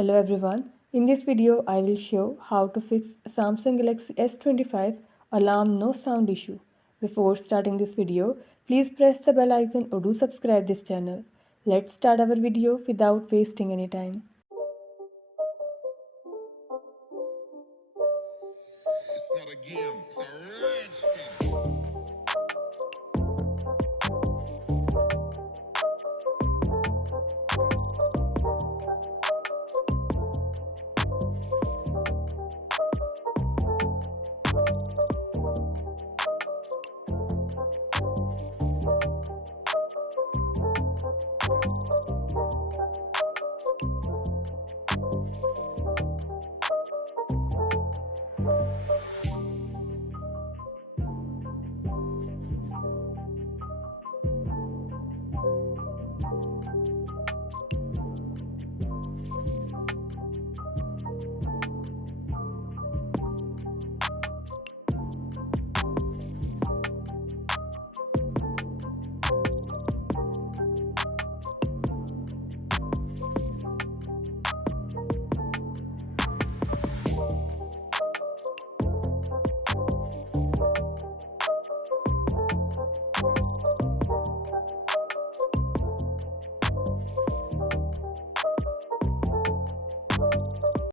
Hello everyone. In this video, I will show how to fix Samsung Galaxy S25 alarm no sound issue. Before starting this video, please press the bell icon or do subscribe this channel. Let's start our video without wasting any time.